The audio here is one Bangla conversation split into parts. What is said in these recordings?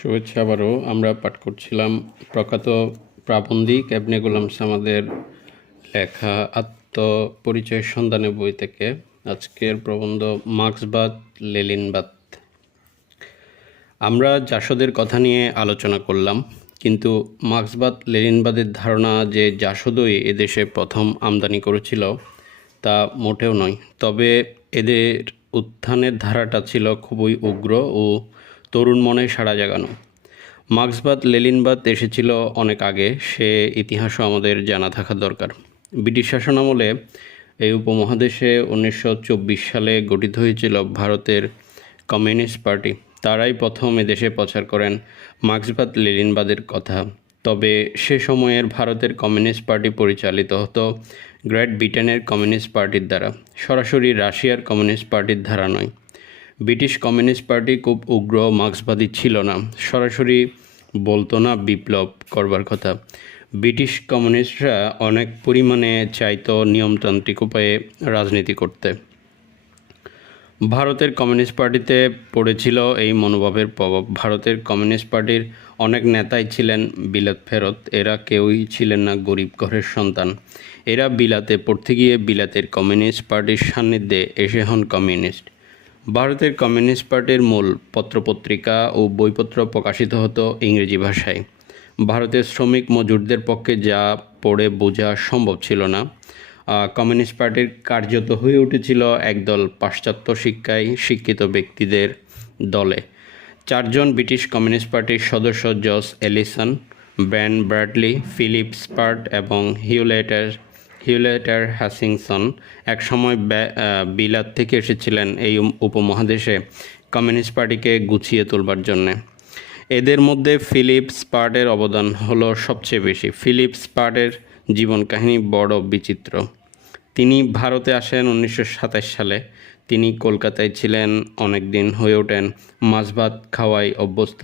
শুভেচ্ছা। আবারও আমরা পাঠ করছিলাম প্রখ্যাত প্রাবন্ধিক এবনে গোলাম সামাদের লেখা আত্মপরিচয়ের সন্ধানে বই থেকে আজকের প্রবন্ধ মার্ক্সবাদ লেনিনবাদ। আমরা জাসদের কথা নিয়ে আলোচনা করলাম, কিন্তু মার্ক্সবাদ লেনিনবাদের ধারণা যে জাসদই এদেশে প্রথম আমদানি করেছিল তা মোটেও নয়। তবে এদের উত্থানের ধারাটা ছিল খুবই উগ্র ও তরুণ মনে সাড়া জাগানো। মার্ক্সবাদ লেনিনবাদ এসেছিল অনেক আগে, সে ইতিহাসও আমাদের জানা থাকা দরকার। ব্রিটিশ শাসনামলে এই উপমহাদেশে 1924 সালে গঠিত হয়েছিল ভারতের কমিউনিস্ট পার্টি। তারাই প্রথম এদেশে প্রচার করেন মার্ক্সবাদ লেনিনবাদের কথা। তবে সে সময়ের ভারতের কমিউনিস্ট পার্টি পরিচালিত হতো গ্রেট ব্রিটেনের কমিউনিস্ট পার্টির দ্বারা, সরাসরি রাশিয়ার কমিউনিস্ট পার্টির দ্বারা নয়। ব্রিটিশ কমিউনিস্ট পার্টি খুব উগ্র মার্ক্সবাদী ছিল না, সরাসরি বলতো না বিপ্লব করবার কথা। ব্রিটিশ কমিউনিস্টরা অনেক পরিমাণে চাইতো নিয়মতান্ত্রিক উপায়ে রাজনীতি করতে। ভারতের কমিউনিস্ট পার্টিতে পড়েছিল এই মনোভাবের প্রভাব। ভারতের কমিউনিস্ট পার্টির অনেক নেতাই ছিলেন বিলাত ফেরত। এরা কেউই ছিলেন না গরিব ঘরের সন্তান। এরা বিলাতে পড়তে গিয়ে বিলাতের কমিউনিস্ট পার্টির সান্নিধ্যে এসে হন কমিউনিস্ট। ভারতের কমিউনিস্ট পার্টির মূল পত্রপত্রিকা ও বইপত্র প্রকাশিত হতো ইংরেজি ভাষায়। ভারতের শ্রমিক মজুরদের পক্ষে যা পড়ে বোঝা সম্ভব ছিল না। কমিউনিস্ট পার্টির কার্যত হয়ে উঠেছিল একদল পাশ্চাত্য শিক্ষায় শিক্ষিত ব্যক্তিদের দলে। 4 জন ব্রিটিশ কমিউনিস্ট পার্টির সদস্য George Allison, Ben Bradley, Philip Spratt এবং হিউলেটার হ্যাচিংসন একসময় বিলাত থেকে এসেছিলেন এই উপমহাদেশে কমিউনিস্ট পার্টিকে গুছিয়ে তুলবার জন্যে। এদের মধ্যে ফিলিপ স্পার্টের অবদান হলো সবচেয়ে বেশি। ফিলিপ স্পার্টের জীবন কাহিনী বড় বিচিত্র। তিনি ভারতে আসেন 1927 সালে। তিনি কলকাতায় ছিলেন অনেক দিন, হয়ে ওঠেন মাছ ভাত খাওয়ায় অভ্যস্ত।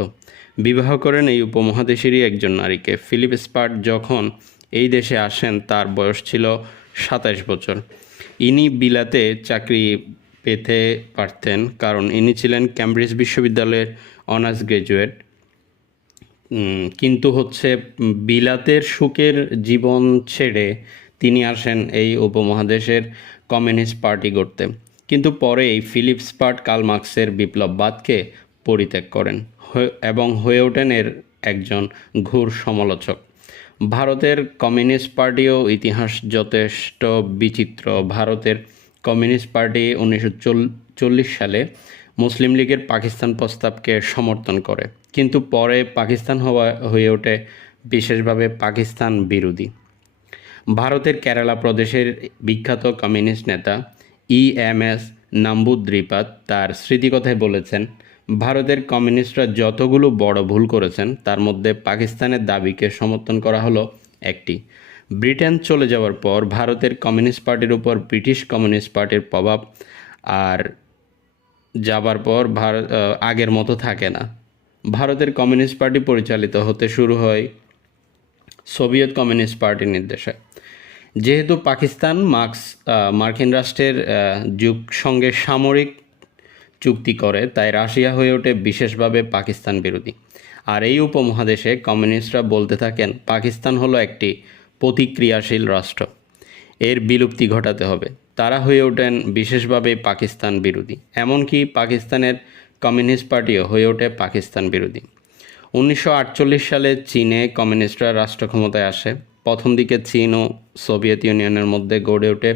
বিবাহ করেন এই উপমহাদেশেরই একজন নারীকে। ফিলিপ স্পার্ট যখন এই দেশে আসেন তার বয়স ছিল 27 বছর। ইনি বিলাতে চাকরি পেতে পারতেন, কারণ ইনি ছিলেন ক্যামব্রিজ বিশ্ববিদ্যালয়ের অনার্স গ্র্যাজুয়েট। কিন্তু বিলাতের সুখের জীবন ছেড়ে তিনি আসেন এই উপমহাদেশের কমিউনিস্ট পার্টি গড়তে। কিন্তু পরে এই ফিলিপ স্পার্ট কার্ল মার্ক্সের বিপ্লববাদকে পরিত্যাগ করেন এবং হয়ে ওঠেন এর একজন ঘোর সমালোচক। ভারতের কমিউনিস্ট পার্টিও ইতিহাস যথেষ্ট বিচিত্র। ভারতের কমিউনিস্ট পার্টি 1940 সালে মুসলিম লীগের পাকিস্তান প্রস্তাবকে সমর্থন করে, কিন্তু পরে পাকিস্তান হয়ে ওঠে বিশেষভাবে পাকিস্তান বিরোধী। ভারতের কেরালা প্রদেশের বিখ্যাত কমিউনিস্ট নেতা EMS নাম্বুদ্রিপাদ তার স্মৃতিকথায় বলেছেন, ভারতের কমিউনিস্টরা যতগুলো বড় ভুল করেছেন তার মধ্যে পাকিস্তানের দাবিকে সমর্থন করা হলো একটি। ব্রিটেন চলে যাওয়ার পর ভারতের কমিউনিস্ট পার্টির উপর ব্রিটিশ কমিউনিস্ট পার্টির প্রভাব আর যাবার পর আগের মতো থাকে না। ভারতের কমিউনিস্ট পার্টি পরিচালিত হতে শুরু হয় সোভিয়েত কমিউনিস্ট পার্টির নির্দেশে। যেহেতু পাকিস্তান মার্কিন রাষ্ট্রের সঙ্গে সামরিক চুক্তি করে, তাই রাশিয়া হয়ে ওঠে বিশেষভাবে পাকিস্তান বিরোধী। আর এই উপমহাদেশে কমিউনিস্টরা বলতে থাকেন পাকিস্তান হলো একটি প্রতিক্রিয়াশীল রাষ্ট্র, এর বিলুপ্তি ঘটাতে হবে। তারা হয়ে ওঠেন বিশেষভাবে পাকিস্তান বিরোধী। এমনকি পাকিস্তানের কমিউনিস্ট পার্টিও হয়ে ওঠে পাকিস্তান বিরোধী। 1948 সালে চীনে কমিউনিস্টরা রাষ্ট্র ক্ষমতায় আসে। প্রথম দিকে চীন ও সোভিয়েত ইউনিয়নের মধ্যে গড়ে ওঠে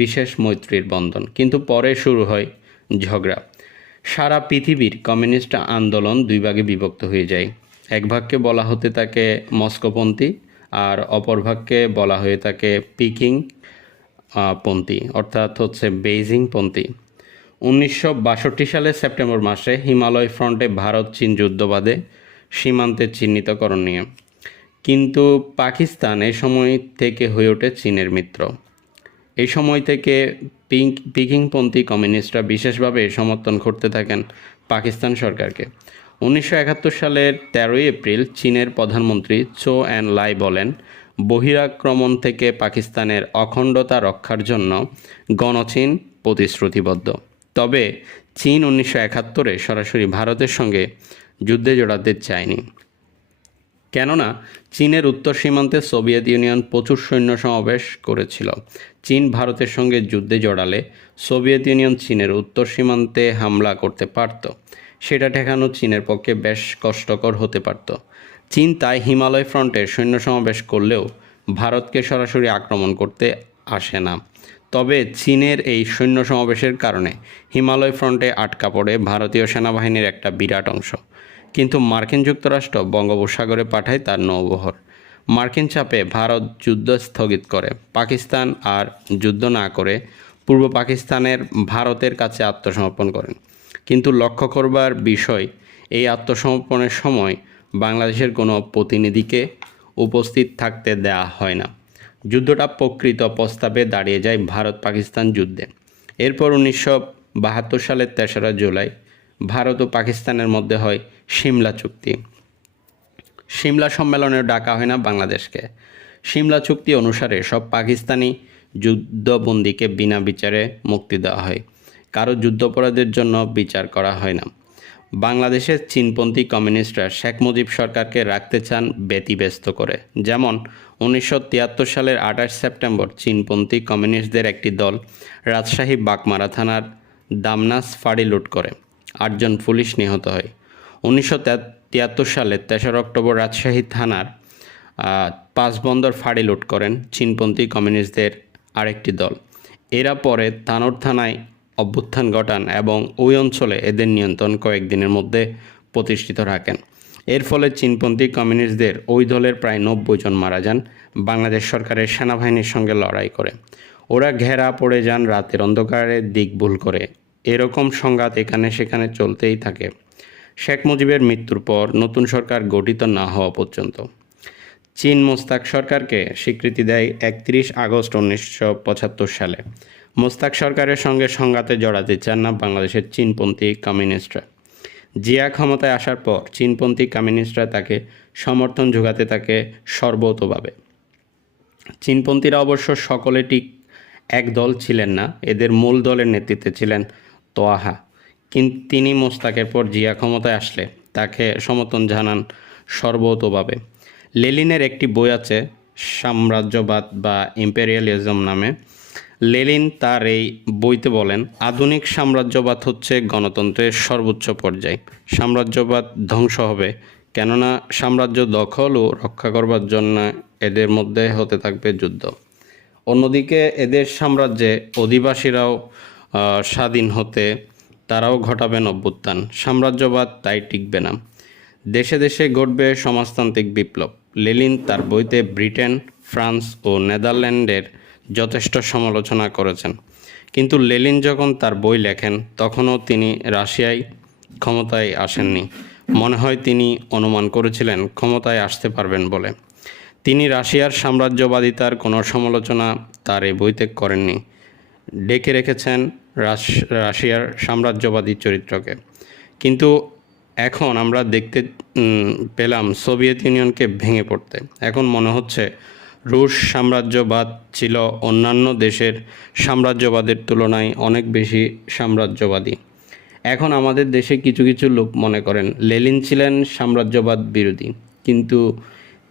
বিশেষ মৈত্রীর বন্ধন, কিন্তু পরে শুরু হয় ঝগড়া। সারা পৃথিবীর কমিউনিস্ট আন্দোলন দুই ভাগে বিভক্ত হয়ে যায়। এক ভাগকে বলা হতে থাকে মস্কোপন্থী, আর অপর ভাগকে বলা হয়ে থাকে পিকিং পন্থী, অর্থাৎ বেইজিংপন্থী। 1962 সালে সেপ্টেম্বর মাসে হিমালয় ফ্রন্টে ভারত চীন যুদ্ধ বাধে সীমান্তের চিহ্নিতকরণ নিয়ে। কিন্তু পাকিস্তান এই সময় থেকে হয়ে ওঠে চীনের মিত্র। এই সময় থেকে পিকিংপন্থী কমিউনিস্টরা বিশেষভাবে সমর্থন করতে থাকেন পাকিস্তান সরকারকে। 1971 সালের 13 এপ্রিল চীনের প্রধানমন্ত্রী চৌ এন লাই বলেন, বহিরাক্রমণ থেকে পাকিস্তানের অখণ্ডতা রক্ষার জন্য গণচীন প্রতিশ্রুতিবদ্ধ। তবে চীন 1971-এ সরাসরি ভারতের সঙ্গে যুদ্ধে জড়াতে চায়নি। কেননা চীনের উত্তর সীমান্তে সোভিয়েত ইউনিয়ন প্রচুর সৈন্য সমাবেশ করেছিল। চীন ভারতের সঙ্গে যুদ্ধে জড়ালে সোভিয়েত ইউনিয়ন চীনের উত্তর সীমান্তে হামলা করতে পারত। সেটা ঠেকানো চীনের পক্ষে বেশ কষ্টকর হতে পারত। চীন তাই হিমালয় ফ্রন্টে সৈন্য সমাবেশ করলেও ভারতকে সরাসরি আক্রমণ করতে আসে না। তবে চীনের এই সৈন্য সমাবেশের কারণে হিমালয় ফ্রন্টে আটকা পড়ে ভারতীয় সেনাবাহিনীর একটা বিরাট অংশ। কিন্তু মার্কিন যুক্তরাষ্ট্র বঙ্গোপসাগরে পাঠায় তার নৌবহর। মার্কিন চাপে ভারত যুদ্ধ স্থগিত করে। পাকিস্তান আর যুদ্ধ না করে পূর্ব পাকিস্তানের ভারতের কাছে আত্মসমর্পণ করেন। কিন্তু লক্ষ্য করবার বিষয়, এই আত্মসমর্পণের সময় বাংলাদেশের কোনো প্রতিনিধিকে উপস্থিত থাকতে দেয়া হয় না। যুদ্ধটা প্রকৃত প্রস্তাবে দাঁড়িয়ে যায় ভারত পাকিস্তান যুদ্ধে। এরপর 1972 সালের 3রা জুলাই ভারত ও পাকিস্তানের মধ্যে হয় সিমলা চুক্তি। সিমলা সম্মেলনেও ডাকা হয় না বাংলাদেশকে। সিমলা চুক্তি অনুসারে সব পাকিস্তানি যুদ্ধবন্দীকে বিনা বিচারে মুক্তি দেওয়া হয়। কারো যুদ্ধাপরাধের জন্য বিচার করা হয় না। বাংলাদেশের চীনপন্থী কমিউনিস্টরা শেখ মুজিব সরকারকে রাখতে চান ব্যতিব্যস্ত করে। যেমন 1973 সালের 28 সেপ্টেম্বর চীনপন্থী কমিউনিস্টদের একটি দল রাজশাহী বাগমারা থানার দামনাস ফাঁড়ি লুট করে। 8 জন পুলিশ নিহত হয়। 1973 সালের 3রা অক্টোবর রাজশাহী থানার 5 বন্দর ফাঁড়ি লুট করেন চীনপন্থী কমিউনিস্টদের আরেকটি দল। এরা পরে তানোর থানায় অভ্যুত্থান ঘটান এবং ওই অঞ্চলে এদের নিয়ন্ত্রণ কয়েকদিনের মধ্যে প্রতিষ্ঠিত রাখেন। এর ফলে চীনপন্থী কমিউনিস্টদের ওই দলের প্রায় 90 জন মারা যান বাংলাদেশ সরকারের সেনাবাহিনীর সঙ্গে লড়াই করে। ওরা ঘেরা পড়ে যান রাতের অন্ধকারে দিক ভুল করে। এরকম সংঘাত এখানে সেখানে চলতেই থাকে শেখ মুজিবের মৃত্যুর পর নতুন সরকার গঠিত না হওয়া পর্যন্ত। চীন মোস্তাক সরকারকে স্বীকৃতি দেয় 31 আগস্ট 1975 সালে। মোস্তাক সরকারের সঙ্গে সংঘাতে জড়াতে চান না বাংলাদেশের চীনপন্থী কমিউনিস্টরা। জিয়া ক্ষমতায় আসার পর চীনপন্থী কমিউনিস্টরা তাকে সমর্থন যোগাতে থাকে সর্বতোভাবে। চীনপন্থীরা অবশ্য সকলে ঠিক এক দল ছিলেন না। এদের মূল দলের নেতৃত্বে ছিলেন তোয়াহা। কিন্তু তিনি মোস্তাকের পর জিয়া ক্ষমতায় আসলে তাকে সমর্থন জানান সর্বতোভাবে। লেনিনের একটি বই আছে সাম্রাজ্যবাদ বা ইম্পেরিয়ালিজম নামে। লেনিন তার এই বইতে বলেন, আধুনিক সাম্রাজ্যবাদ হচ্ছে গণতন্ত্রের সর্বোচ্চ পর্যায়। সাম্রাজ্যবাদ ধ্বংস হবে, কেননা সাম্রাজ্য দখল ও রক্ষা করবার জন্য এদের মধ্যে হতে থাকবে যুদ্ধ। অন্যদিকে এদের সাম্রাজ্যে অধিবাসীরাও স্বাধীন হতে তারাও ঘটাবেন অভ্যুত্থান। সাম্রাজ্যবাদ তাই টিকবে না। দেশে দেশে ঘটবে সমাজতান্ত্রিক বিপ্লব। লেনিন তার বইতে ব্রিটেন, ফ্রান্স ও নেদারল্যান্ডের যথেষ্ট সমালোচনা করেছেন। কিন্তু লেনিন যখন তার বই লেখেন তখনও তিনি রাশিয়ায় ক্ষমতায় আসেননি। মনে হয় তিনি অনুমান করেছিলেন ক্ষমতায় আসতে পারবেন বলে। তিনি রাশিয়ার সাম্রাজ্যবাদিতার কোনো সমালোচনা তার এই বইতে করেননি। ডেকে রেখেছেন রাশিয়ার সাম্রাজ্যবাদী চরিত্রকে। কিন্তু এখন আমরা দেখতে পেলাম সোভিয়েত ইউনিয়নকে ভেঙে পড়তে। এখন মনে হচ্ছে রুশ সাম্রাজ্যবাদ ছিল অন্যান্য দেশের সাম্রাজ্যবাদের তুলনায় অনেক বেশি সাম্রাজ্যবাদী। এখন আমাদের দেশে কিছু কিছু লোক মনে করেন লেনিন ছিলেন সাম্রাজ্যবাদ বিরোধী, কিন্তু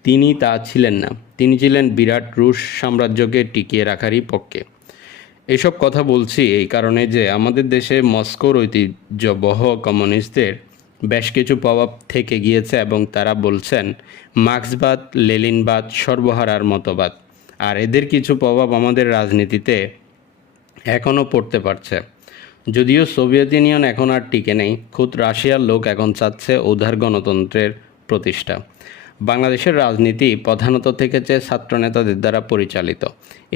তিনি তা ছিলেন না। তিনি ছিলেন বিরাট রুশ সাম্রাজ্যকে টিকিয়ে রাখারই পক্ষে। এসব কথা বলছি এই কারণে যে আমাদের দেশে মস্কোর ঐতিহ্যবহ কমিউনিস্টদের বেশ কিছু প্রভাব থেকে গিয়েছে এবং তারা বলছেন মার্ক্সবাদ, লেনিনবাদ সর্বহারার মতবাদ। আর এদের কিছু প্রভাব আমাদের রাজনীতিতে এখনও পড়তে পারছে। যদিও সোভিয়েত ইউনিয়ন এখন আর টিকে নেই, খুদ রাশিয়ার লোক এখন চাচ্ছে উদার গণতন্ত্রের প্রতিষ্ঠা। বাংলাদেশের রাজনীতি প্রধানত থেকেছে ছাত্রনেতাদের দ্বারা পরিচালিত।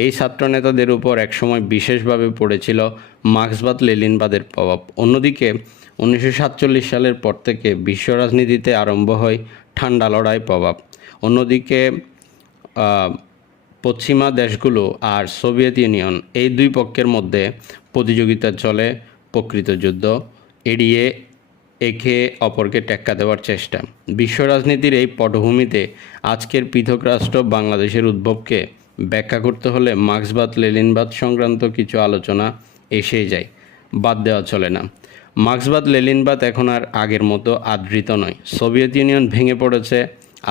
এই ছাত্রনেতাদের উপর একসময় বিশেষভাবে পড়েছিল মার্ক্সবাদ, লেনিনবাদের প্রভাব। অন্যদিকে 1947 সালের পর থেকে বিশ্ব রাজনীতিতে আরম্ভ হয় ঠান্ডা লড়াই প্রভাব। অন্যদিকে পশ্চিমা দেশগুলো আর সোভিয়েত ইউনিয়ন, এই দুই পক্ষের মধ্যে প্রতিযোগিতা চলে, প্রকৃত যুদ্ধ এড়িয়ে একে অপরকে টেক্কা দেওয়ার চেষ্টা। বিশ্ব রাজনীতির এই পটভূমিতে আজকের পৃথক রাষ্ট্র বাংলাদেশের উদ্ভবকে ব্যাখ্যা করতে হলে মার্ক্সবাদ, লেনিনবাদ সংক্রান্ত কিছু আলোচনা এসে যায়, বাদ দেওয়া চলে না। মার্ক্সবাদ লেনিনবাদ এখন আর আগের মতো আদৃত নয়। সোভিয়েত ইউনিয়ন ভেঙে পড়েছে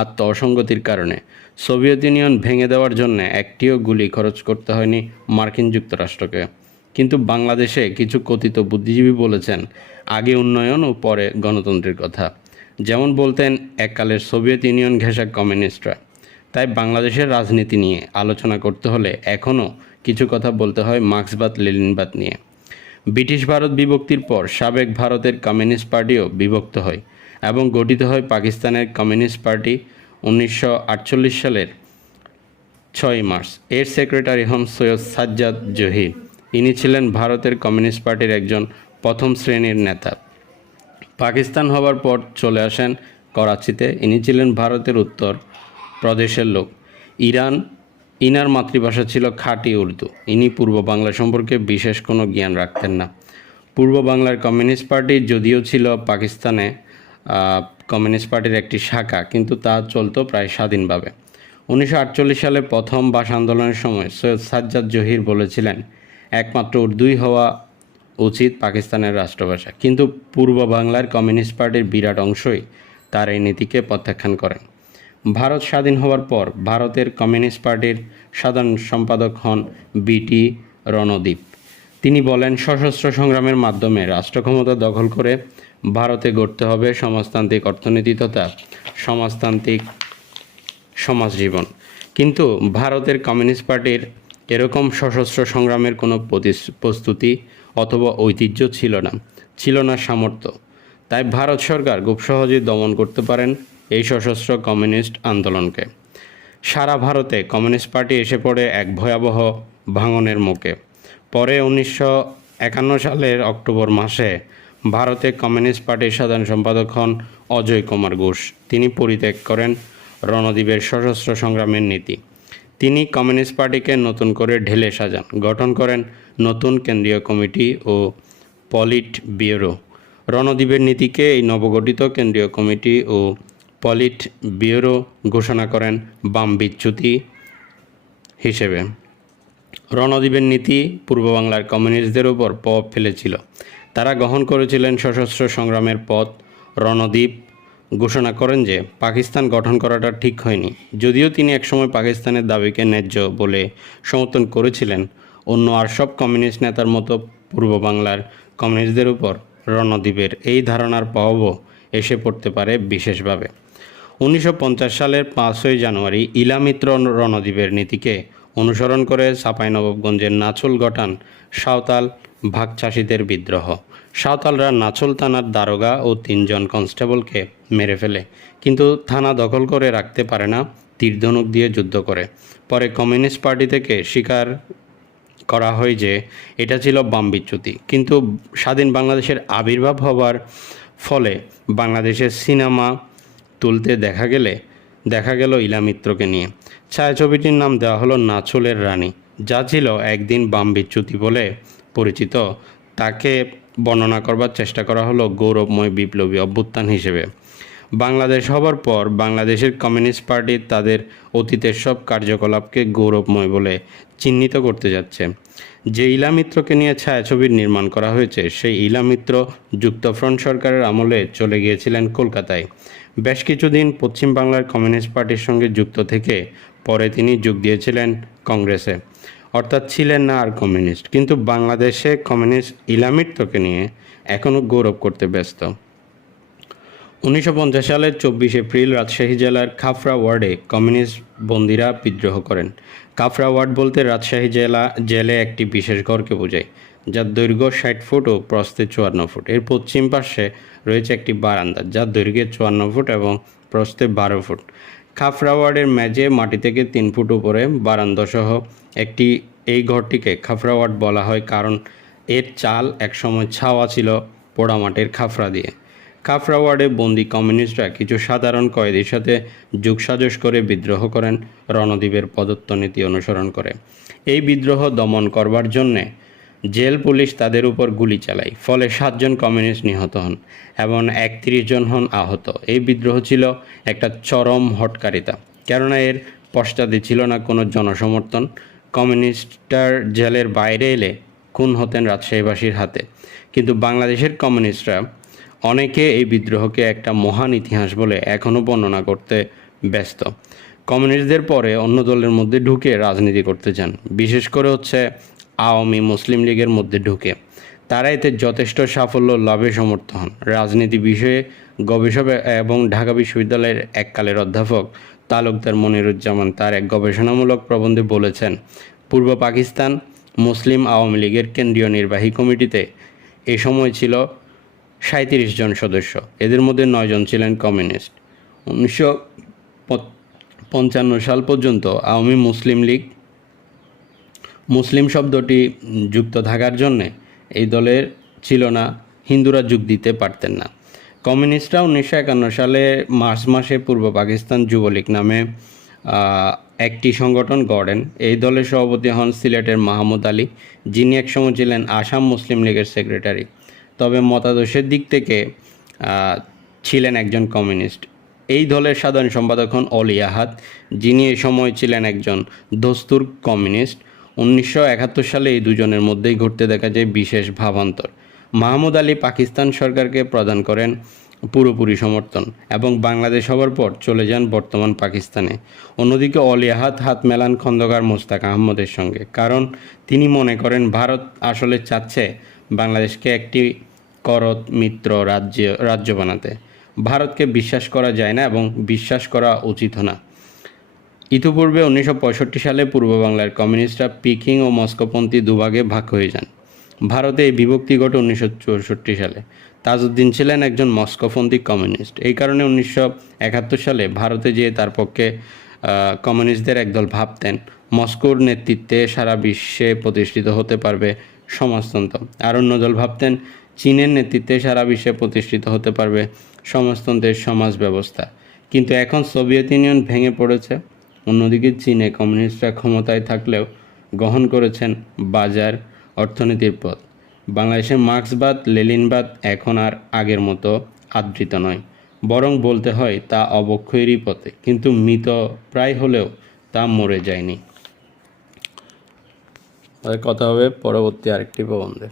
আত্ম অসঙ্গতির কারণে। সোভিয়েত ইউনিয়ন ভেঙে দেওয়ার জন্য একটিও গুলি খরচ করতে হয়নি মার্কিন যুক্তরাষ্ট্রকে। কিন্তু বাংলাদেশে কিছু কথিত বুদ্ধিজীবী বলেছেন আগে উন্নয়ন ও পরে গণতন্ত্রের কথা, যেমন বলতেন এককালের সোভিয়েত ইউনিয়ন ঘেঁষা কমিউনিস্টরা। তাই বাংলাদেশের রাজনীতি নিয়ে আলোচনা করতে হলে এখনও কিছু কথা বলতে হয় মার্ক্সবাদ লেনিনবাদ নিয়ে। ব্রিটিশ ভারত বিভক্তির পর সাবেক ভারতের কমিউনিস্ট পার্টিও বিভক্ত হয় এবং গঠিত হয় পাকিস্তানের কমিউনিস্ট পার্টি 1948 সালের 6 মার্চ। এর সেক্রেটারি হন সৈয়দ সাজ্জাদ জহির। ইনি ছিলেন ভারতের কমিউনিস্ট পার্টির একজন প্রথম শ্রেণীর নেতা। পাকিস্তান হবার পর চলে আসেন করাচিতে। ইনি ছিলেন ভারতের উত্তর প্রদেশের লোক। ইনার মাতৃভাষা ছিল খাঁটি উর্দু। ইনি পূর্ব বাংলা সম্পর্কে বিশেষ কোনো জ্ঞান রাখতেন না। পূর্ব বাংলার কমিউনিস্ট পার্টি যদিও ছিল পাকিস্তানে কমিউনিস্ট পার্টির একটি শাখা, কিন্তু তা চলতো প্রায় স্বাধীনভাবে। 1948 সালে প্রথম ভাষা আন্দোলনের সময় সৈয়দ সাজ্জাদ জহির বলেছিলেন একমাত্র উর্দুই হওয়া উচিত পাকিস্তানের রাষ্ট্রভাষা। কিন্তু পূর্ব বাংলার কমিউনিস্ট পার্টির বিরাট অংশই তার এই নীতিকে প্রত্যাখ্যান করেন। ভারত স্বাধীন হওয়ার পর ভারতের কমিউনিস্ট পার্টির সাধারণ সম্পাদক হন বিটি রণদীপ। তিনি বলেন সশস্ত্র সংগ্রামের মাধ্যমে রাষ্ট্র ক্ষমতা দখল করে ভারতে গড়তে হবে সমাজতান্ত্রিক অর্থনীতি তথা সমাজতান্ত্রিক সমাজ জীবন। কিন্তু ভারতের কমিউনিস্ট পার্টির এরকম সশস্ত্র সংগ্রামের কোনো প্রস্তুতি অথবা ঐতিহ্য ছিল না সামর্থ্য। তাই ভারত সরকার খুব সহজেই দমন করতে পারেন এই সশস্ত্র কমিউনিস্ট আন্দোলনকে। সারা ভারতে কমিউনিস্ট পার্টি এসে পড়ে এক ভয়াবহ ভাঙনের মুখে। পরে 1951 সালের অক্টোবর মাসে ভারতে কমিউনিস্ট পার্টির সাধারণ সম্পাদক হন অজয় কুমার ঘোষ। তিনি পরিত্যাগ করেন রণদ্বীপের সশস্ত্র সংগ্রামের নীতি। তিনি কমিউনিস্ট পার্টিকে নতুন করে ঢেলে সাজান, গঠন করেন নতুন কেন্দ্রীয় কমিটি ও পলিট ব্যুরো। রণদ্বীপের নীতিকে এই নবগঠিত কেন্দ্রীয় কমিটি ও পলিট ব্যুরো ঘোষণা করেন বাম বিচ্যুতি হিসেবে। রণদ্বীপের নীতি পূর্ব বাংলার কমিউনিস্টদের উপর প্রভাব ফেলেছিল। তারা গ্রহণ করেছিলেন সশস্ত্র সংগ্রামের পথ। রণদ্বীপ ঘোষণা করেন যে পাকিস্তান গঠন করাটা ঠিক হয়নি। যদিও তিনি একসময় পাকিস্তানের দাবিকে ন্যায্য বলে সমর্থন করেছিলেন, অন্য আর সব কমিউনিস্ট নেতার মতো পূর্ব বাংলার কমিউনিস্টদের উপর রণদ্বীপের এই ধারণার প্রভাবও এসে পড়তে পারে বিশেষভাবে। 1950 সালের 5ই জানুয়ারি ইলামিত্র রণদ্বীপের নীতিকে অনুসরণ করে চাঁপাইনবাবগঞ্জের নাচল ঘটান সাঁওতাল ভাগচাষীদের বিদ্রোহ। সাঁওতালরা নাচল থানার দারোগা ও 3 জন কনস্টেবলকে মেরে ফেলে, কিন্তু থানা দখল করে রাখতে পারে না, তীরধনুক দিয়ে যুদ্ধ করে। পরে কমিউনিস্ট পার্টি থেকে স্বীকার করা হয় যে এটা ছিল বাম বিচ্যুতি। কিন্তু স্বাধীন বাংলাদেশের আবির্ভাব হবার ফলে বাংলাদেশের সিনেমা তুলতে দেখা গেল ইলামিত্রকে নিয়ে। ছায়াছবিটির নাম দেওয়া হলো নাচলের রানী, যা ছিল একদিন বাম বিচ্যুতি বলে পরিচিত। তাকে বর্ণনা করবার চেষ্টা করা হলো গৌরবময় বিপ্লবী অভ্যুত্থান হিসেবে। বাংলাদেশ হবার পর বাংলাদেশের কমিউনিস্ট পার্টি তাদের অতীতের সব কার্যকলাপকে গৌরবময় বলে চিহ্নিত করতে যাচ্ছে। যে ইলামিত্রকে নিয়ে ছায়াছবির নির্মাণ করা হয়েছে, সেই ইলামিত্র যুক্তফ্রন্ট সরকারের আমলে চলে গিয়েছিলেন কলকাতায়। বেশ কিছুদিন পশ্চিম বাংলার কমিউনিস্ট পার্টির সঙ্গে যুক্ত থেকে পরে তিনি যোগ দিয়েছিলেন কংগ্রেসে, অর্থাৎ ছিলেন না আর কমিউনিস্ট। কিন্তু বাংলাদেশে কমিউনিস্ট ইলামিত্রকে নিয়ে এখনও গৌরব করতে ব্যস্ত। 1950 সালের 24 এপ্রিল রাজশাহী জেলার খাফড়া ওয়ার্ডে কমিউনিস্ট বন্দীরা বিদ্রোহ করেন। খাফড়া ওয়ার্ড বলতে রাজশাহী জেলে একটি বিশেষ ঘরকে বোঝায়, যার দৈর্ঘ্য 60 ফুট ও প্রস্থে 54 ফুট। এর পশ্চিম পাশে রয়েছে একটি বারান্দা, যার দৈর্ঘ্যে 54 ফুট এবং প্রস্থে 12 ফুট। খাফড়া ওয়ার্ডের মেঝে মাটি থেকে 3 ফুট উপরে, বারান্দাসহ এই ঘরটিকে খাফড়া ওয়ার্ড বলা হয় কারণ এর চাল একসময় ছাওয়া ছিল পোড়ামাটির খাফড়া দিয়ে। খাফড়া ওয়ার্ডে বন্দি কমিউনিস্টরা কিছু সাধারণ কয়েদির সাথে যোগসাজশ করে বিদ্রোহ করেন রণদ্বীপের প্রদত্ত নীতি অনুসরণ করে। এই বিদ্রোহ দমন করবার জন্যে জেল পুলিশ তাদের উপর গুলি চালায়, ফলে 7 জন কমিউনিস্ট নিহত হন এবং 31 জন হন আহত। এই বিদ্রোহ ছিল একটা চরম হঠকারিতা, কেননা এর পশ্চাতে ছিল না কোনো জনসমর্থন। কমিউনিস্টরা জেলের বাইরে এলে খুন হতেন রাজশাহীবাসীর হাতে। কিন্তু বাংলাদেশের কমিউনিস্টরা অনেকে এই বিদ্রোহকে একটা মহান ইতিহাস বলে এখনও বর্ণনা করতে ব্যস্ত। কমিউনিস্টদের পরে অন্য দলের মধ্যে ঢুকে রাজনীতি করতে চান, বিশেষ করে আওয়ামী মুসলিম লীগের মধ্যে ঢুকে। তারা এতে যথেষ্ট সাফল্য লাভে সমর্থ হন। রাজনীতি বিষয়ে গবেষক এবং ঢাকা বিশ্ববিদ্যালয়ের এককালের অধ্যাপক তালুকদার মনিরুজ্জামান তার এক গবেষণামূলক প্রবন্ধে বলেছেন, পূর্ব পাকিস্তান মুসলিম আওয়ামী লীগের কেন্দ্রীয় নির্বাহী কমিটিতে এ সময় ছিল 37 জন সদস্য। এদের মধ্যে 9 জন ছিলেন কমিউনিস্ট। 1955 সাল পর্যন্ত আওয়ামী মুসলিম লীগ মুসলিম শব্দটি যুক্ত থাকার জন্যে এই দলের ছিল না, হিন্দুরা যোগ দিতে পারতেন না। কমিউনিস্টরা 1951 সালে মার্চ মাসে পূর্ব পাকিস্তান যুবলীগ নামে একটি সংগঠন গড়েন। এই দলের সভাপতি হন সিলেটের মাহমুদ আলী, যিনি একসময় ছিলেন আসাম মুসলিম লীগের সেক্রেটারি, তবে মতাদর্শের দিক থেকে ছিলেন একজন কমিউনিস্ট। এই দলের সাধারণ সম্পাদক হন অলি আহাদ, যিনি এ সময় ছিলেন একজন দস্তুর কমিউনিস্ট। 1971 সালে এই দুজনের মধ্যেই ঘটতে দেখা যায় বিশেষ ভাবান্তর। মাহমুদ আলী পাকিস্তান সরকারকে প্রদান করেন পুরোপুরি সমর্থন এবং বাংলাদেশ হওয়ার পর চলে যান বর্তমান পাকিস্তানে। অন্যদিকে অলি আহাদ হাত মেলান খন্দকার মোস্তাক আহমদের সঙ্গে, কারণ তিনি মনে করেন ভারত আসলে চাচ্ছে বাংলাদেশকে একটি করত মিত্র রাজ্য বানাতে। ভারতকে বিশ্বাস করা যায় না এবং বিশ্বাস করা উচিত না। ইতিপূর্বে 1965 সালে পূর্ব বাংলার কমিউনিস্টরা পিকিং ও মস্কোপন্থী দুভাগে ভাগ হয়ে যান। ভারতে এই বিভক্তি ঘটে 1964 সালে। তাজউদ্দিন ছিলেন একজন মস্কোপন্থী কমিউনিস্ট। এই কারণে 1971 সালে ভারতে যেয়ে তার পক্ষে কমিউনিস্টদের একদল ভাবতেন মস্কোর নেতৃত্বে সারা বিশ্বে প্রতিষ্ঠিত হতে পারবে সমাজতন্ত্র, আর অন্য দল ভাবতেন চীনের নেতৃত্বে সারা বিশ্বে প্রতিষ্ঠিত হতে পারবে সমাজতন্ত্রের সমাজ ব্যবস্থা। কিন্তু এখন সোভিয়েত ইউনিয়ন ভেঙে পড়েছে। অন্যদিকে চীনে কমিউনিস্টরা ক্ষমতায় থাকলেও গ্রহণ করেছেন বাজার অর্থনীতির পথ। বাংলাদেশে মার্ক্সবাদ লেনিনবাদ এখন আর আগের মতো আদৃত নয়, বরং বলতে হয় তা অবক্ষয়েরই পথে, কিন্তু মৃত প্রায় হলেও তা মরে যায়নি। কথা হবে পরবর্তী আরেকটি প্রবন্ধে।